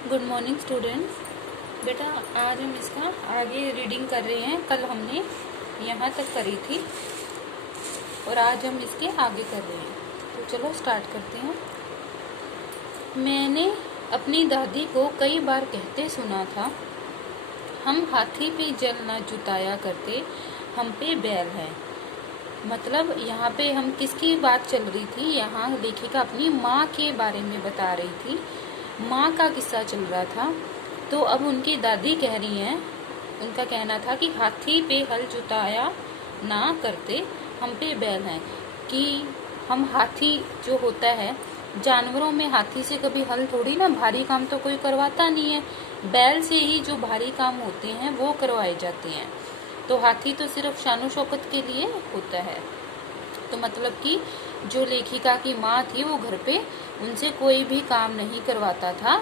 Good morning students. बेटा आज हम इसका आगे रीडिंग कर रहे हैं। कल हमने यहाँ तक करी थी और आज हम इसके आगे कर रहे हैं। तो चलो स्टार्ट करते हैं। मैंने अपनी दादी को कई बार कहते सुना था, हम हाथी पे जल ना जुताया करते, हम पे बैल है। मतलब यहाँ पे हम किसकी बात चल रही थी, यहाँ लेखिका अपनी माँ के बारे में बता रही थी। माँ का किस्सा चल रहा था। तो अब उनकी दादी कह रही हैं, उनका कहना था कि हाथी पे हल जुताया ना करते, हम पे बैल हैं। कि हम हाथी जो होता है, जानवरों में हाथी से कभी हल थोड़ी ना, भारी काम तो कोई करवाता नहीं है। बैल से ही जो भारी काम होते हैं वो करवाए जाते हैं। तो हाथी तो सिर्फ शानो शौकत के लिए होता है। तो मतलब कि जो लेखिका की माँ थी वो घर पे उनसे कोई भी काम नहीं करवाता था।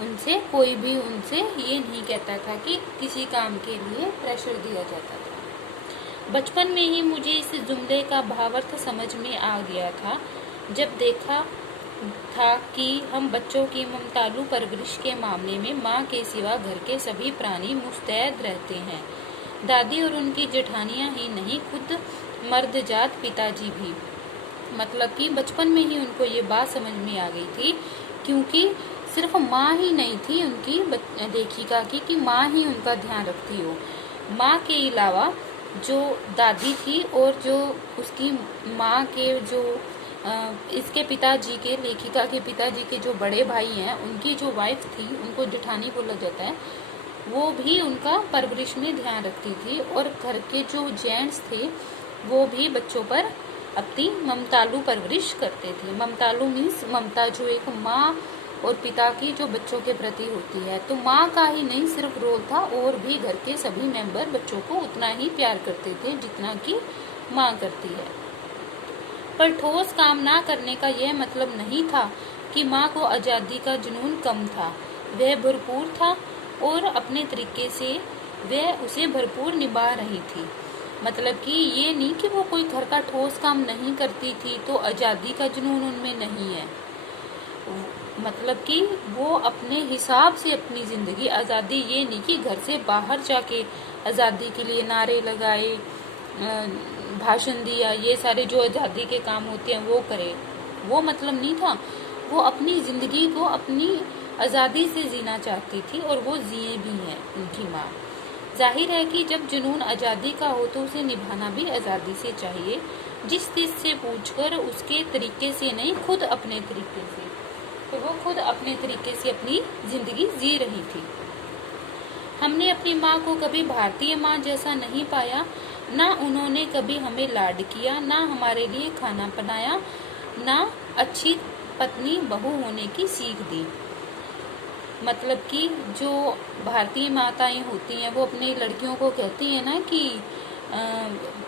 उनसे कोई भी उनसे ये नहीं कहता था कि किसी काम के लिए प्रेशर दिया जाता था। बचपन में ही मुझे इस जुमले का भावार्थ समझ में आ गया था, जब देखा था कि हम बच्चों की ममतालू परवरिश के मामले में माँ के सिवा घर के सभी प्राणी मुस्तैद रहते हैं। दादी और उनकी जेठानियाँ ही नहीं, खुद मर्दजात पिताजी भी। मतलब कि बचपन में ही उनको ये बात समझ में आ गई थी, क्योंकि सिर्फ माँ ही नहीं थी उनकी लेखिका की कि माँ ही उनका ध्यान रखती हो। माँ के अलावा जो दादी थी और जो उसकी माँ के जो इसके पिताजी के, लेखिका के पिताजी के जो बड़े भाई हैं, उनकी जो वाइफ थी, उनको जेठानी बोला जाता है, वो भी उनका परवरिश में ध्यान रखती थी। और घर के जो जेंट्स थे वो भी बच्चों पर अपनी ममतालू परवरिश करते थे। ममतालू मीन्स ममता, जो एक माँ और पिता की जो बच्चों के प्रति होती है। तो माँ का ही नहीं सिर्फ रोल था, और भी घर के सभी मेंबर बच्चों को उतना ही प्यार करते थे जितना कि माँ करती है। पर ठोस काम ना करने का यह मतलब नहीं था कि माँ को आज़ादी का जुनून कम था। वह भरपूर था और अपने तरीके से वह उसे भरपूर निभा रही थी। मतलब कि ये नहीं कि वो कोई घर का ठोस काम नहीं करती थी तो आज़ादी का जुनून उनमें नहीं है। मतलब कि वो अपने हिसाब से अपनी ज़िंदगी, आज़ादी ये नहीं कि घर से बाहर जाके आज़ादी के लिए नारे लगाए, भाषण दिया, ये सारे जो आज़ादी के काम होते हैं वो करे, वो मतलब नहीं था। वो अपनी ज़िंदगी को अपनी आज़ादी से जीना चाहती थी और वो जिए भी हैं उनकी माँ। जाहिर है कि जब जुनून आज़ादी का हो तो उसे निभाना भी आज़ादी से चाहिए, जिस चीज़ से पूछकर उसके तरीके से नहीं, खुद अपने तरीके से। तो वो खुद अपने तरीके से अपनी ज़िंदगी जी रही थी। हमने अपनी माँ को कभी भारतीय माँ जैसा नहीं पाया, ना उन्होंने कभी हमें लाड किया, ना हमारे लिए खाना बनाया, ना अच्छी पत्नी बहू होने की सीख दी। मतलब कि जो भारतीय माताएं होती हैं वो अपनी लड़कियों को कहती हैं ना कि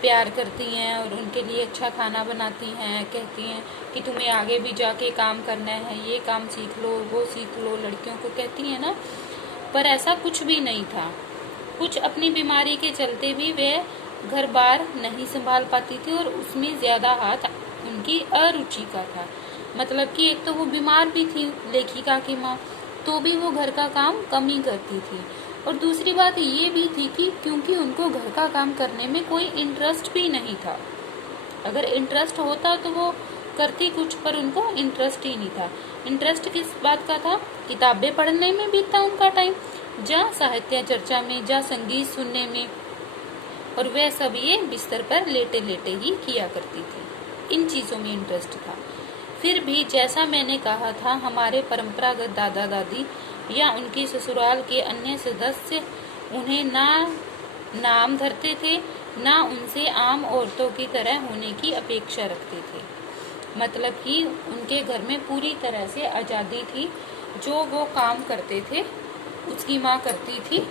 प्यार करती हैं और उनके लिए अच्छा खाना बनाती हैं, कहती हैं कि तुम्हें आगे भी जाके काम करना है, ये काम सीख लो, वो सीख लो, लड़कियों को कहती हैं ना। पर ऐसा कुछ भी नहीं था। कुछ अपनी बीमारी के चलते भी वह घर बार नहीं संभाल पाती थी और उसमें ज़्यादा हाथ उनकी अरुचि का था। मतलब कि एक तो वो बीमार भी थी लेखिका की माँ, तो भी वो घर का काम कम ही करती थी। और दूसरी बात ये भी थी कि क्योंकि उनको घर का काम करने में कोई इंटरेस्ट भी नहीं था। अगर इंटरेस्ट होता तो वो करती कुछ, पर उनको इंटरेस्ट ही नहीं था। इंटरेस्ट किस बात का था? किताबें पढ़ने में बीतता उनका टाइम, जा साहित्य चर्चा में, जा संगीत सुनने में, और वह सब ये बिस्तर पर लेटे लेटे ही किया करती थी। इन चीज़ों में इंटरेस्ट था। फिर भी जैसा मैंने कहा था, हमारे परंपरागत दादा दादी या उनकी ससुराल के अन्य सदस्य उन्हें ना नाम धरते थे, ना उनसे आम औरतों की तरह होने की अपेक्षा रखते थे। मतलब कि उनके घर में पूरी तरह से आज़ादी थी। जो वो काम करते थे उसकी माँ करती थी।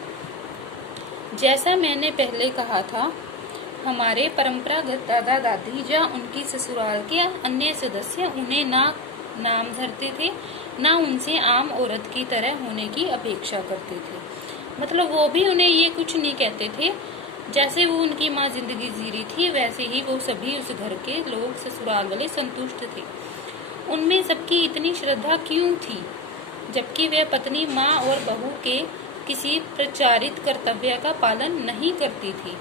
जैसा मैंने पहले कहा था, हमारे परंपरागत दादा दादी या उनकी ससुराल के अन्य सदस्य उन्हें ना नाम धरते थे, ना उनसे आम औरत की तरह होने की अपेक्षा करते थे। मतलब वो भी उन्हें ये कुछ नहीं कहते थे। जैसे वो उनकी माँ जिंदगी जी रही थी, वैसे ही वो सभी उस घर के लोग, ससुराल वाले, संतुष्ट थे। उनमें सबकी इतनी श्रद्धा क्यों थी? जबकि वह पत्नी माँ और बहू के किसी प्रचारित कर्तव्य का पालन नहीं करती थी।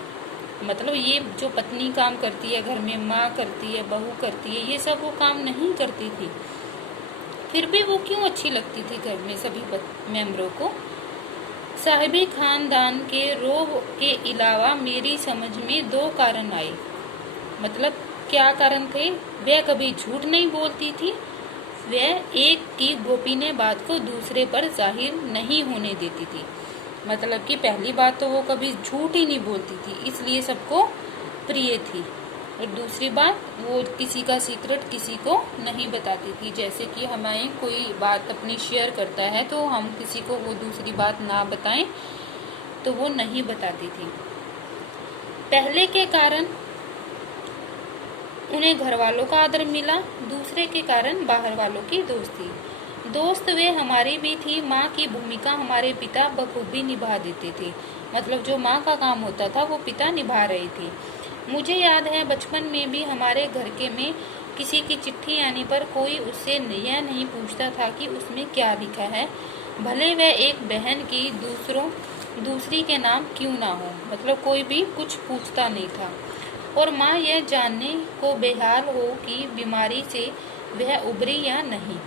मतलब ये जो पत्नी काम करती है घर में, माँ करती है, बहू करती है, ये सब वो काम नहीं करती थी, फिर भी वो क्यों अच्छी लगती थी घर में सभी मेंबरों को। साहिबी खानदान के रोब के अलावा मेरी समझ में 2 कारण आए। मतलब क्या कारण थे? वह कभी झूठ नहीं बोलती थी, वह एक की गोपी ने बात को दूसरे पर जाहिर नहीं होने देती थी। मतलब कि पहली बात तो वो कभी झूठ ही नहीं बोलती थी, इसलिए सबको प्रिय थी। और दूसरी बात, वो किसी का सीक्रेट किसी को नहीं बताती थी। जैसे कि हमें कोई बात अपनी शेयर करता है तो हम किसी को वो दूसरी बात ना बताएं, तो वो नहीं बताती थी। पहले के कारण उन्हें घर वालों का आदर मिला, दूसरे के कारण बाहर वालों की दोस्ती। दोस्त वे हमारी भी थी, माँ की भूमिका हमारे पिता बखूबी निभा देते थे। मतलब जो माँ का काम होता था वो पिता निभा रही थी। मुझे याद है बचपन में भी हमारे घर के में किसी की चिट्ठी आने पर कोई उससे यह नहीं पूछता था कि उसमें क्या लिखा है, भले वह एक बहन की दूसरी के नाम क्यों ना हो। मतलब कोई भी कुछ पूछता नहीं था। और माँ यह जानने को बेहाल हो कि बीमारी से वह उबरी या नहीं।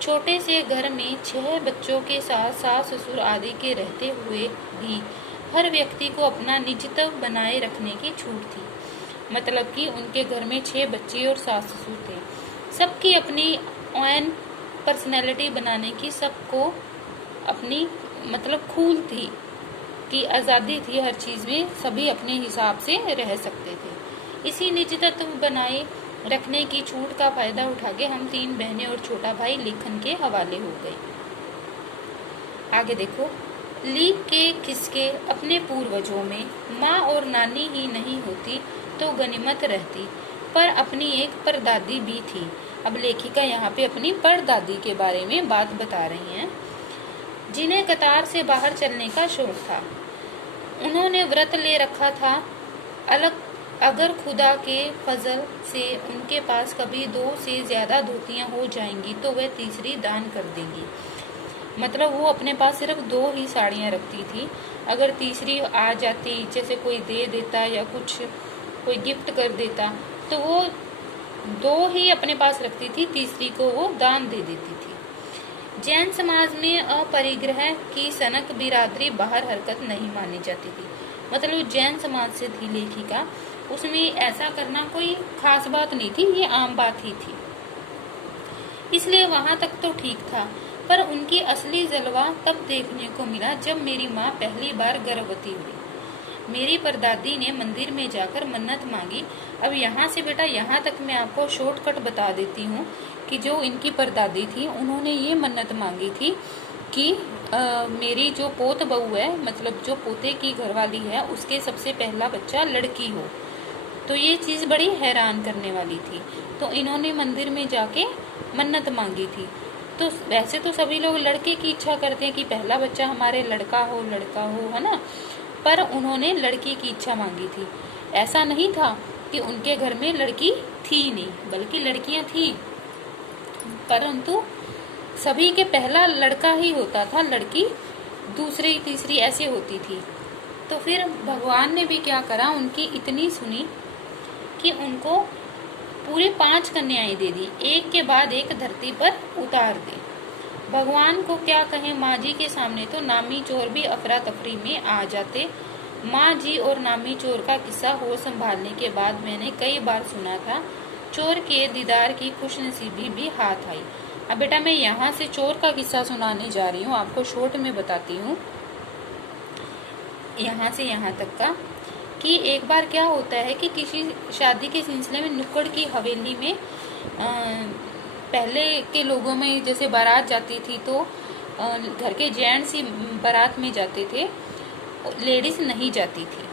छोटे से घर में 6 बच्चों के साथ सास ससुर आदि के रहते हुए भी हर व्यक्ति को अपना निजत्व बनाए रखने की छूट थी। मतलब कि उनके घर में 6 बच्चे और सास ससुर थे, सबकी अपनी ओन पर्सनैलिटी बनाने की सबको अपनी मतलब खूल थी कि आज़ादी थी, हर चीज़ में सभी अपने हिसाब से रह सकते थे। इसी निजत्व बनाए रखने की छूट का फायदा उठा के हम 3 बहनें और छोटा भाई लेखन के हवाले हो गए। आगे देखो, लीक के किसके अपने पूर्वजों में माँ और नानी ही नहीं होती तो गनीमत रहती, पर अपनी एक परदादी भी थी। अब लेखिका यहाँ पे अपनी परदादी के बारे में बात बता रही हैं, जिन्हें कतार से बाहर चलने का शौक था। उन्होंने व्रत ले रखा था, अगर खुदा के फजल से उनके पास कभी 2 से ज्यादा धोतियां हो जाएंगी तो वह तीसरी दान कर देंगी। मतलब वो अपने पास सिर्फ 2 ही साड़ियां रखती थी, अगर तीसरी आ जाती, जैसे कोई दे देता या कुछ कोई गिफ्ट कर देता, तो वो 2 ही अपने पास रखती थी, तीसरी को वो दान दे देती थी। जैन समाज में अपरिग्रह की सनक बिरादरी बाहर हरकत नहीं मानी जाती थी। मतलब जैन समाज से थी लेखिका, उसमें ऐसा करना कोई खास बात नहीं थी, ये आम बात ही थी, इसलिए वहां तक तो ठीक था। पर उनकी असली जलवा तब देखने को मिला जब मेरी माँ पहली बार गर्भवती हुई। मेरी परदादी ने मंदिर में जाकर मन्नत मांगी। अब यहाँ से बेटा यहाँ तक मैं आपको शॉर्टकट बता देती हूँ कि जो इनकी परदादी थी उन्होंने ये मन्नत मांगी थी कि मेरी जो पोत बहू है, मतलब जो पोते की घरवाली है, उसके सबसे पहला बच्चा लड़की हो। तो ये चीज़ बड़ी हैरान करने वाली थी। तो इन्होंने मंदिर में जाके मन्नत मांगी थी। तो वैसे तो सभी लोग लड़के की इच्छा करते हैं कि पहला बच्चा हमारे लड़का हो, है ना, पर उन्होंने लड़की की इच्छा मांगी थी। ऐसा नहीं था कि उनके घर में लड़की थी नहीं, बल्कि लड़कियां थी, परंतु सभी के पहला लड़का ही होता था, लड़की दूसरी तीसरी ऐसे होती थी। तो फिर भगवान ने भी क्या करा, उनकी इतनी सुनी कि उनको पूरे 5 कन्याएं दे दी, एक के बाद एक धरती पर उतार दे। भगवान को क्या कहें, माँ जी के सामने तो नामी चोर भी अफरा तफरी में आ जाते। माँ जी और नामी चोर का किस्सा होश संभालने के बाद मैंने कई बार सुना था। चोर के दीदार की खुशनसीबी भी हाथ आई। अब बेटा मैं यहाँ से चोर का किस्सा सुनाने जा रही हूँ, आपको शॉर्ट में बताती हूँ यहाँ से यहाँ तक का, कि एक बार क्या होता है कि किसी शादी के सिलसिले में नुक्कड़ की हवेली में पहले के लोगों में जैसे बारात जाती थी तो घर के जेंट्स ही बारात में जाते थे, लेडीज नहीं जाती थी।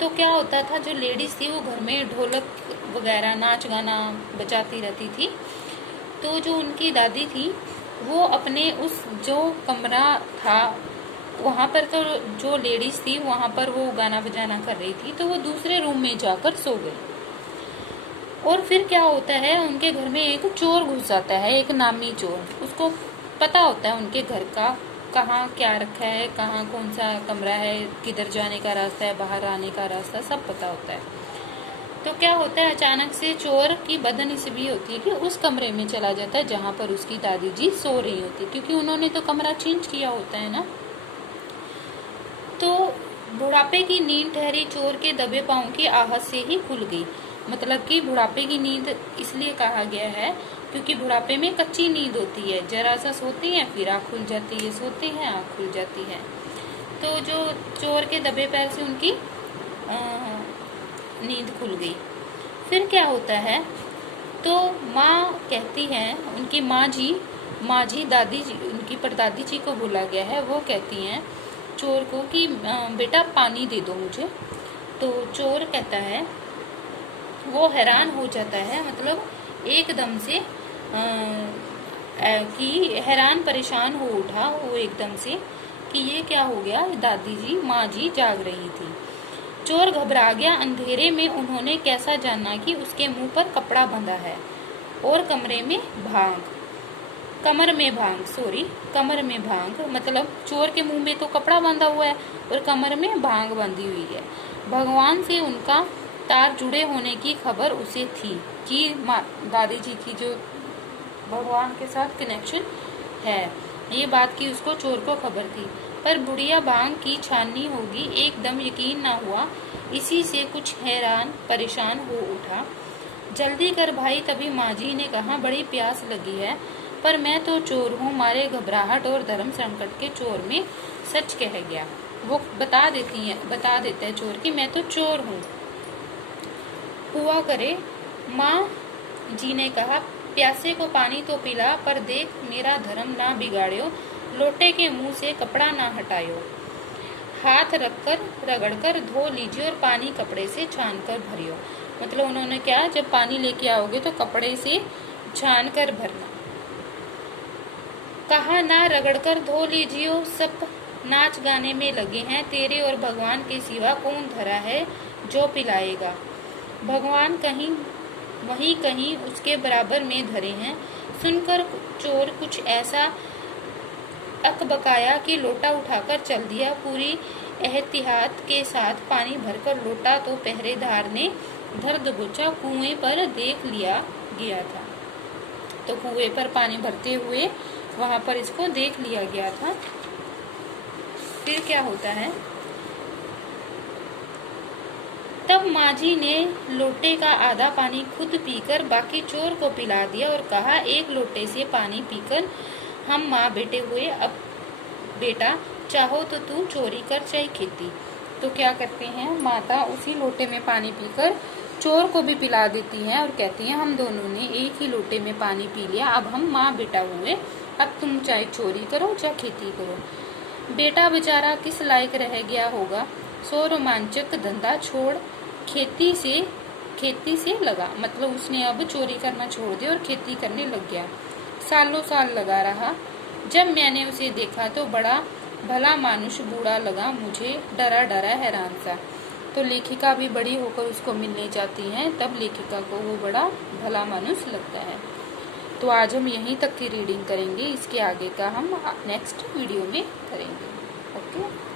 तो क्या होता था, जो लेडीज थी वो घर में ढोलक वगैरह नाच गाना बजाती रहती थी। तो जो उनकी दादी थी वो अपने उस जो कमरा था वहाँ पर, तो जो लेडीज थी वहाँ पर वो गाना बजाना कर रही थी, तो वो दूसरे रूम में जाकर सो गई। और फिर क्या होता है, उनके घर में एक चोर घुस जाता है, एक नामी चोर। उसको पता होता है उनके घर का, कहाँ क्या रखा है, कहाँ कौन सा कमरा है, किधर जाने का रास्ता है, बाहर आने का रास्ता, सब पता होता है। तो क्या होता है, अचानक से चोर की बदनसीबी होती है कि उस कमरे में चला जाता है जहाँ पर उसकी दादी जी सो रही होती है, क्योंकि उन्होंने तो कमरा चेंज किया होता है ना। तो बुढ़ापे की नींद ठहरी चोर के दबे पांव की आहट से ही खुल गई। मतलब कि बुढ़ापे की नींद इसलिए कहा गया है क्योंकि बुढ़ापे में कच्ची नींद होती है, जरा सा सोती है फिर आँख खुल जाती है, सोते हैं आँख खुल जाती है। तो जो चोर के दबे पैर से उनकी नींद खुल गई। फिर क्या होता है, तो माँ कहती है, उनकी माँ जी दादी जी, उनकी परदादी जी को बोला गया है, वो कहती हैं चोर को कि बेटा पानी दे दो मुझे। तो चोर कहता है, वो हैरान हो जाता है, मतलब एकदम से कि हैरान परेशान हो उठा वो एकदम से कि ये क्या हो गया, दादी जी माँ जी जाग रही थी। चोर घबरा गया। अंधेरे में उन्होंने कैसा जाना कि उसके मुंह पर कपड़ा बंधा है और कमर में भांग, मतलब चोर के मुंह में तो कपड़ा बांधा हुआ है और कमर में भांग बंधी हुई है। भगवान से उनका तार जुड़े होने की खबर उसे थी कि दादी जी की जो भगवान के साथ कनेक्शन है, ये बात की उसको चोर को खबर थी। पर बुढ़िया भांग की छाननी होगी, एकदम यकीन ना हुआ। इसी से कुछ हैरान परेशान हो उठा। जल्दी कर भाई, तभी माँ जी ने कहा, बड़ी प्यास लगी है। पर मैं तो चोर हूँ, मारे घबराहट और धर्म संकट के चोर में सच कह गया। वो बता देता है चोर कि मैं तो चोर हूँ। हुआ करे, माँ जी ने कहा, प्यासे को पानी तो पिला, पर देख मेरा धर्म ना बिगाड़ियो, लोटे के मुंह से कपड़ा ना हटायो, हाथ रखकर रगड़कर धो लीजिए और पानी कपड़े से छान कर भरियो। मतलब उन्होंने क्या, जब पानी लेके आओगे तो कपड़े से छान कर भरना। कहा ना रगड़कर धो लीजियो, सब नाच गाने में लगे हैं, तेरे और भगवान के सिवा कौन धरा है जो पिलाएगा। भगवान कहीं उसके बराबर में धरे हैं। सुनकर चोर कुछ ऐसा अकबकाया कि लोटा उठाकर चल दिया। पूरी एहतियात के साथ पानी भरकर लोटा तो पहरेदार ने धर दबोचा कुएं पर देख लिया गया था। तो कुएं पर पानी भरते हुए वहां पर इसको देख लिया गया था। फिर क्या होता है, तब माँ जी ने लोटे का आधा पानी खुद पीकर बाकी चोर को पिला दिया और कहा, एक लोटे से पानी पीकर हम माँ बेटे हुए, अब बेटा चाहो तो तू चोरी कर चाहे खेती। तो क्या करते हैं, माता उसी लोटे में पानी पीकर चोर को भी पिला देती हैं और कहती हैं, हम दोनों ने एक ही लोटे में पानी पी लिया, अब हम माँ बेटा हुए, अब तुम चाहे चोरी करो चाहे खेती करो। बेटा बेचारा किस लायक रह गया होगा, सो रोमांचक धंधा छोड़ खेती से लगा। मतलब उसने अब चोरी करना छोड़ दिया और खेती करने लग गया। सालों साल लगा रहा। जब मैंने उसे देखा तो बड़ा भला मानुष बूढ़ा लगा मुझे, डरा डरा हैरान सा। तो लेखिका भी बड़ी होकर उसको मिलने जाती हैं, तब लेखिका को वो बड़ा भला मानुष लगता है। तो आज हम यहीं तक की रीडिंग करेंगे, इसके आगे का हम नेक्स्ट वीडियो में करेंगे। ओके।